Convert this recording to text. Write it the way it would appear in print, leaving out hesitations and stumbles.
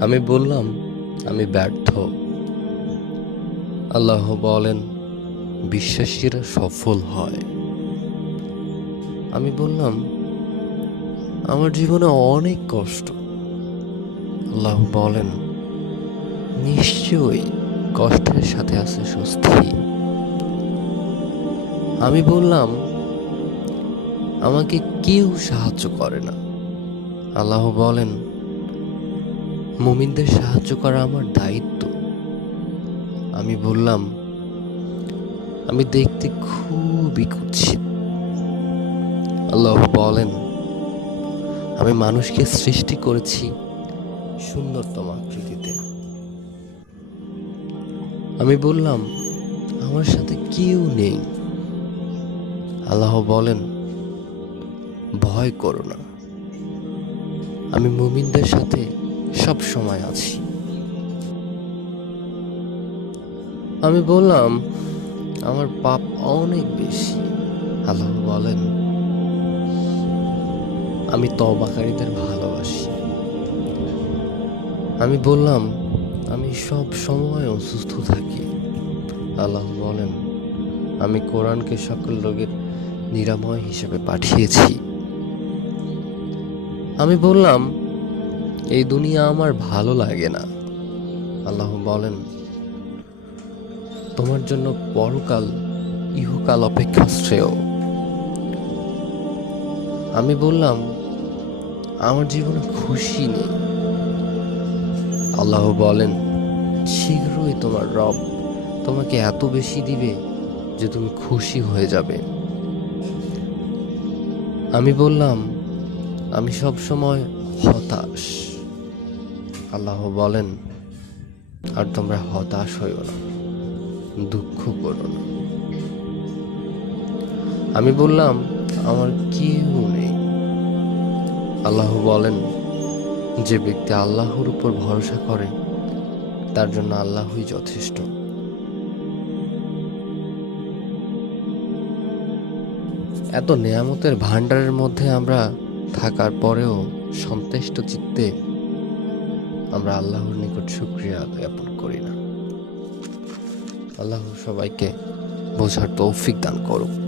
আমি বললাম আমি ব্যর্থ। আল্লাহ বলেন বিশ্বাসীরা সফল হয়। আমি বললাম আমার জীবনে অনেক কষ্ট। আল্লাহ বলেন নিশ্চয়ই কষ্টের সাথে আছে স্বস্তি। আমি বললাম আমাকে কেউ সাহায্য করে না। আল্লাহ বলেন মুমিনদের সাহায্য করা আমার দায়িত্ব। আমি বললাম আমি দেখতে খুবই কুৎসিত। আল্লাহ বলেন আমি মানুষকে সৃষ্টি করেছি সুন্দরতম আকৃতিতে। আমি বললাম আমার সাথে কেউ নেই। আল্লাহ বলেন ভয় করো না, আমি মুমিনদের সাথে সব সময় আছি। আমি বললাম আমার পাপ অনেক বেশি। আল্লাহ বলেন আমি তওবাকারীদের ভালোবাসি। আমি বললাম আমি সব সময় অসুস্থ থাকি। আল্লাহ বলেন আমি কোরআনকে সকল রোগের নিরাময় হিসেবে পাঠিয়েছি। আমি বললাম এই দুনিয়া আমার ভালো লাগে না। আল্লাহ বলেন তোমার জন্য পরকাল ইহকাল অপেক্ষা শ্রেয়। আমি বললাম আমার জীবনে খুশি নেই। আল্লাহ বলেন শীঘ্রই তোমার রব তোমাকে এত বেশি দিবে যে তুমি খুশি হয়ে যাবে। আমি বললাম আমি সব সময় হতাশ। আল্লাহ বলেন আর তোমরা হতাশ হইও না, দুঃখ করো না। আমি বললাম আমার কেউ নেই। আল্লাহ বলেন যে ব্যক্তি আল্লাহর উপর ভরসা করে তার জন্য আল্লাহই যথেষ্ট। এত নেয়ামতের ভান্ডারের মধ্যে আমরা থাকার পরেও সন্তুষ্ট চিত্তে আমরা আল্লাহর নিকট শুকরিয়া জ্ঞাপন করি না। আল্লাহ সবাইকে বোঝার তৌফিক দান করুক।